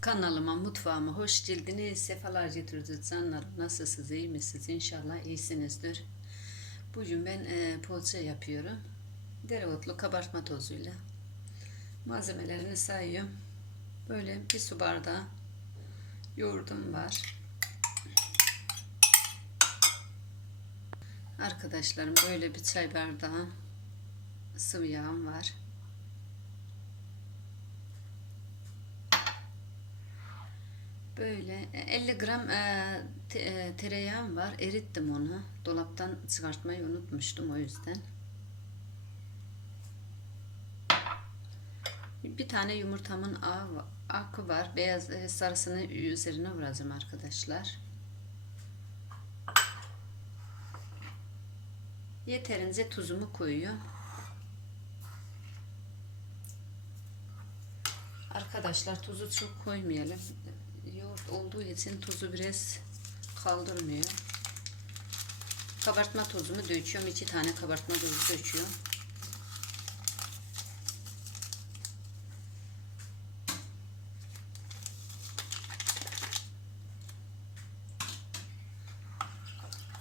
Kanalıma, mutfağıma hoş geldiniz. Sefalar getirdiniz canlarım. Nasılsınız, iyi misiniz? İnşallah iyisinizdir. Bugün ben e, poğaça yapıyorum. Dereotlu kabartma tozuyla. Malzemelerini sayıyorum. Böyle bir su bardağı yoğurdum var. Arkadaşlarım böyle bir çay bardağı sıvı yağım var. Böyle e, 50 gram e, te- e, tereyağım var. Erittim onu. Dolaptan çıkartmayı unutmuştum o yüzden. Bir tane yumurtamın ağı, akı var. Beyaz e, sarısını üzerine vuracağım arkadaşlar. Yeterince tuzumu koyuyorum. Arkadaşlar tuzu çok koymayalım. Yoğurt olduğu için tuzu biraz kaldırmıyor. Kabartma tozumu döküyorum. iki tane kabartma tozu döküyorum.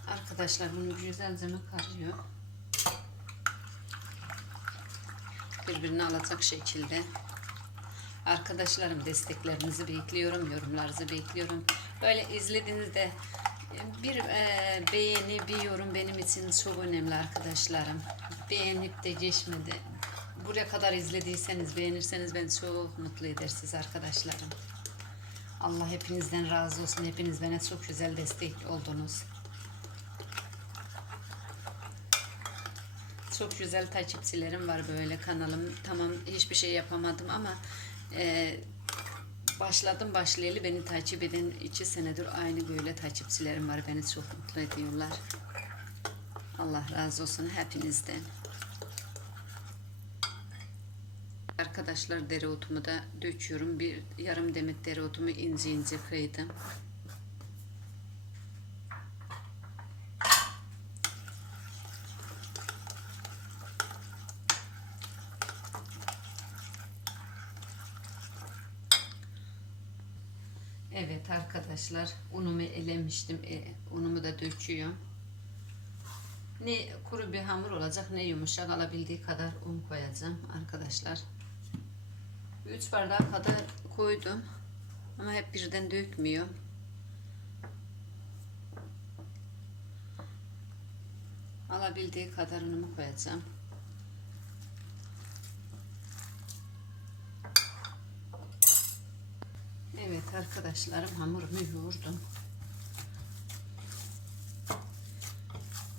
Arkadaşlar bunu güzelce karıyor. Birbirini alacak şekilde. Arkadaşlarım desteklerinizi bekliyorum, yorumlarınızı bekliyorum. Böyle izlediğinizde bir e, beğeni, bir yorum benim için çok önemli arkadaşlarım. Beğenip de geçmedi. Buraya kadar izlediyseniz, beğenirseniz beni çok mutlu edersiniz arkadaşlarım. Allah hepinizden razı olsun. Hepiniz bana çok güzel destek oldunuz. Çok güzel takipçilerim var böyle kanalım. Tamam hiçbir şey yapamadım ama e, başladım başlayalı beni takip eden iki senedir aynı böyle takipçilerim var. Beni çok mutlu ediyorlar. Allah razı olsun hepinizden. Arkadaşlar dereotumu da döküyorum. Bir yarım demet dereotumu ince ince kıydım. Evet arkadaşlar unumu elemiştim. E, unumu da döküyorum. Ne kuru bir hamur olacak ne yumuşak alabildiği kadar un koyacağım arkadaşlar. 3 bardak kadar koydum. Ama hep birden dökmüyor. Alabildiği kadar unumu koyacağım. Evet arkadaşlarım hamurumu yoğurdum.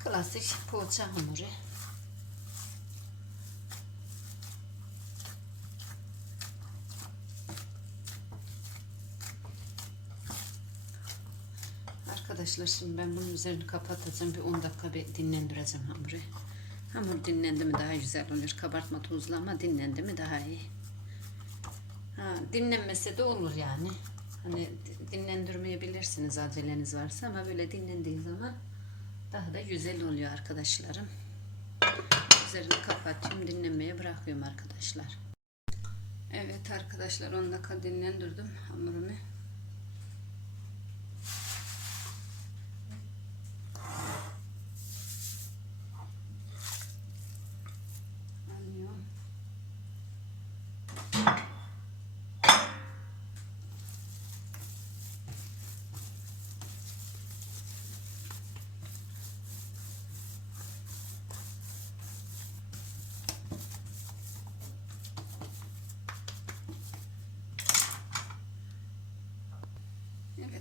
Klasik poğaça hamuru. Arkadaşlar şimdi ben bunun üzerini kapatacağım. Bir 10 dakika bir dinlendireceğim hamuru. Hamur dinlendi mi daha güzel olur. Kabartma tuzlu ama dinlendi mi daha iyi. Ha, dinlenmese de olur yani. Hani dinlendirmeyebilirsiniz aceleniz varsa ama böyle dinlendiği zaman daha da güzel oluyor arkadaşlarım. Üzerini kapatıyorum dinlenmeye bırakıyorum arkadaşlar. Evet arkadaşlar 10 dakika dinlendirdim hamurumu.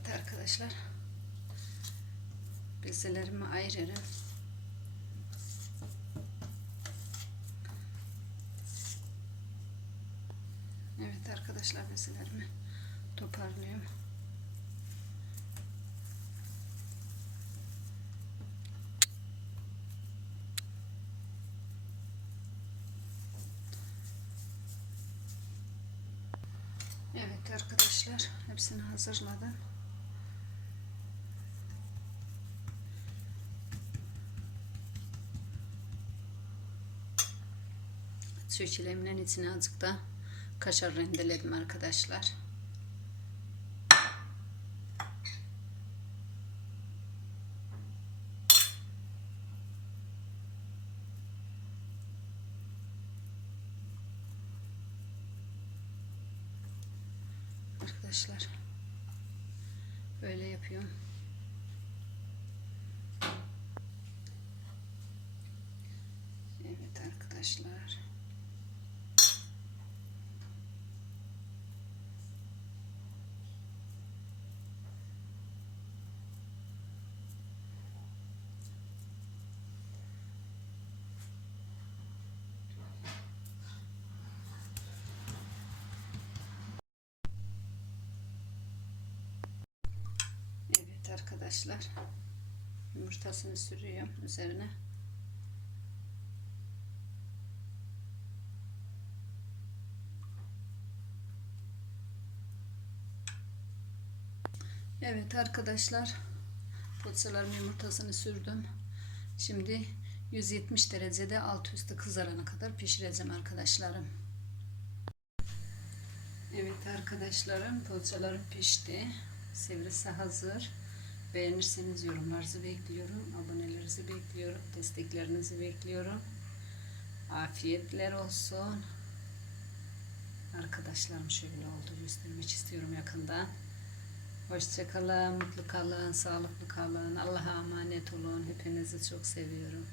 Evet arkadaşlar. Bezelerimi ayırırım. Evet arkadaşlar bezelerimi toparlıyorum. Evet arkadaşlar hepsini hazırladım. Söçeleminin içine azıcık da kaşar rendeledim arkadaşlar. Arkadaşlar böyle yapıyorum. Evet arkadaşlar. Arkadaşlar. Yumurtasını sürüyorum üzerine. Evet arkadaşlar. Poğaçalarım yumurtasını sürdüm. Şimdi 170 derecede alt üstü kızarana kadar pişireceğim arkadaşlarım. Evet arkadaşlarım poğaçalarım pişti. Sevrisi hazır. Beğenirseniz yorumlarınızı bekliyorum. Abonelerinizi bekliyorum. Desteklerinizi bekliyorum. Afiyetler olsun. Arkadaşlarım şöyle oldu. Göstermek istiyorum yakından. Hoşçakalın, mutlu kalın, sağlıklı kalın. Allah'a emanet olun. Hepinizi çok seviyorum.